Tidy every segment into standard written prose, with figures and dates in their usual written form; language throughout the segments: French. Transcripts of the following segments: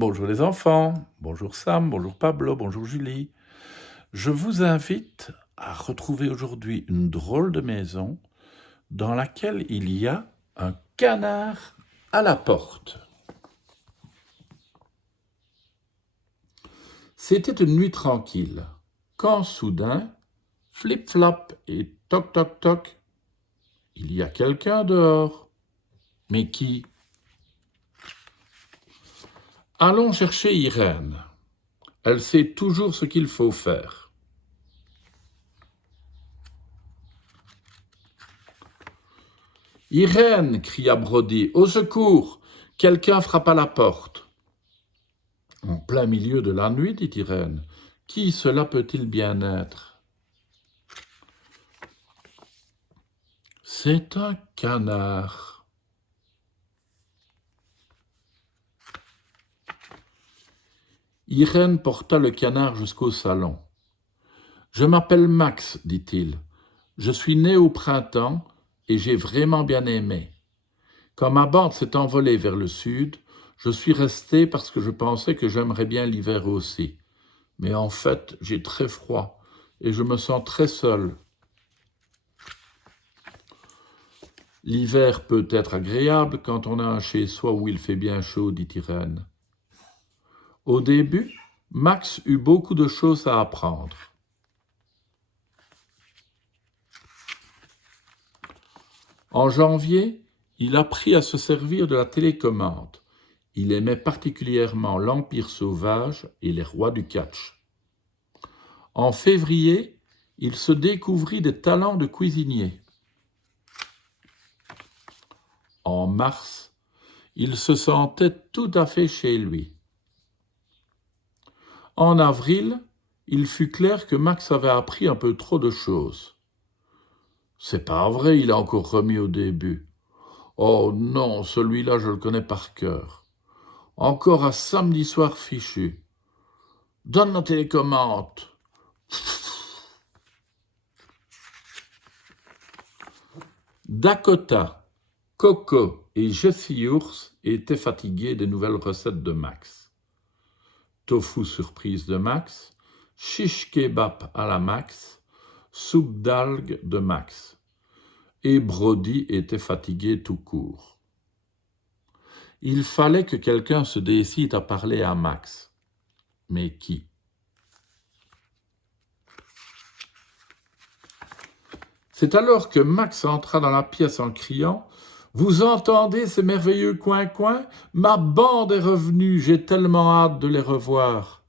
Bonjour les enfants, bonjour Sam, bonjour Pablo, bonjour Julie. Je vous invite à retrouver aujourd'hui une drôle de maison dans laquelle il y a un canard à la porte. C'était une nuit tranquille, quand soudain, flip-flap et toc-toc-toc, il y a quelqu'un dehors. Mais qui? Allons chercher Irène. Elle sait toujours ce qu'il faut faire. Irène, cria Brody, au secours! Quelqu'un frappe à la porte. En plein milieu de la nuit, dit Irène, qui cela peut-il bien être? C'est un canard. Irène porta le canard jusqu'au salon. Je m'appelle Max, dit-il. Je suis né au printemps et j'ai vraiment bien aimé. Quand ma bande s'est envolée vers le sud, je suis resté parce que je pensais que j'aimerais bien l'hiver aussi. Mais en fait, j'ai très froid et je me sens très seul. L'hiver peut être agréable quand on a un chez-soi où il fait bien chaud, dit Irène. Au début, Max eut beaucoup de choses à apprendre. En janvier, il apprit à se servir de la télécommande. Il aimait particulièrement l'Empire sauvage et les rois du catch. En février, il se découvrit des talents de cuisinier. En mars, il se sentait tout à fait chez lui. En avril, il fut clair que Max avait appris un peu trop de choses. C'est pas vrai, il a encore remis au début. Oh non, celui-là, je le connais par cœur. Encore un samedi soir fichu. Donne la télécommande. Dakota, Coco et Jessie Ours étaient fatigués des nouvelles recettes de Max. Tofu surprise de Max, shish kebab à la Max, soupe d'algues de Max. Et Brody était fatigué tout court. Il fallait que quelqu'un se décide à parler à Max. Mais qui? C'est alors que Max entra dans la pièce en criant « Vous entendez ces merveilleux coin-coin? Ma bande est revenue, j'ai tellement hâte de les revoir.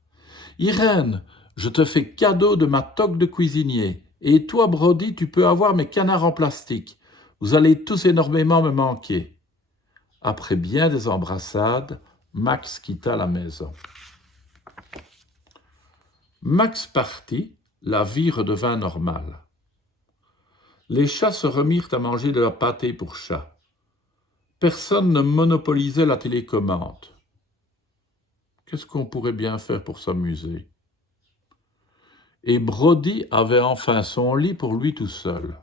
Irène, je te fais cadeau de ma toque de cuisinier. Et toi, Brody, tu peux avoir mes canards en plastique. Vous allez tous énormément me manquer. » Après bien des embrassades, Max quitta la maison. Max partit, la vie redevint normale. Les chats se remirent à manger de la pâtée pour chat. Personne ne monopolisait la télécommande. Qu'est-ce qu'on pourrait bien faire pour s'amuser? Et Brody avait enfin son lit pour lui tout seul.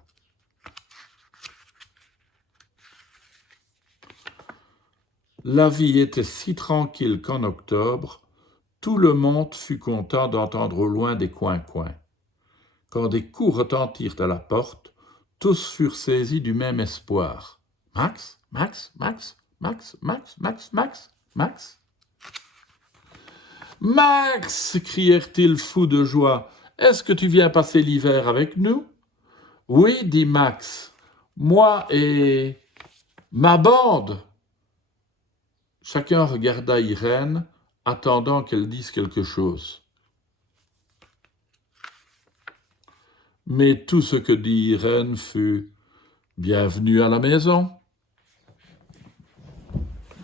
La vie était si tranquille qu'en octobre, tout le monde fut content d'entendre au loin des coins-coins. Quand des coups retentirent à la porte, tous furent saisis du même espoir. Max, Max, Max, Max, Max, Max, Max, Max. Max, crièrent-ils fous de joie, est-ce que tu viens passer l'hiver avec nous? Oui, dit Max, moi et ma bande. Chacun regarda Irène, attendant qu'elle dise quelque chose. Mais tout ce que dit Irène fut « Bienvenue à la maison ».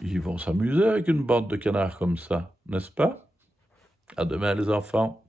Ils vont s'amuser avec une bande de canards comme ça, n'est-ce pas? À demain les enfants.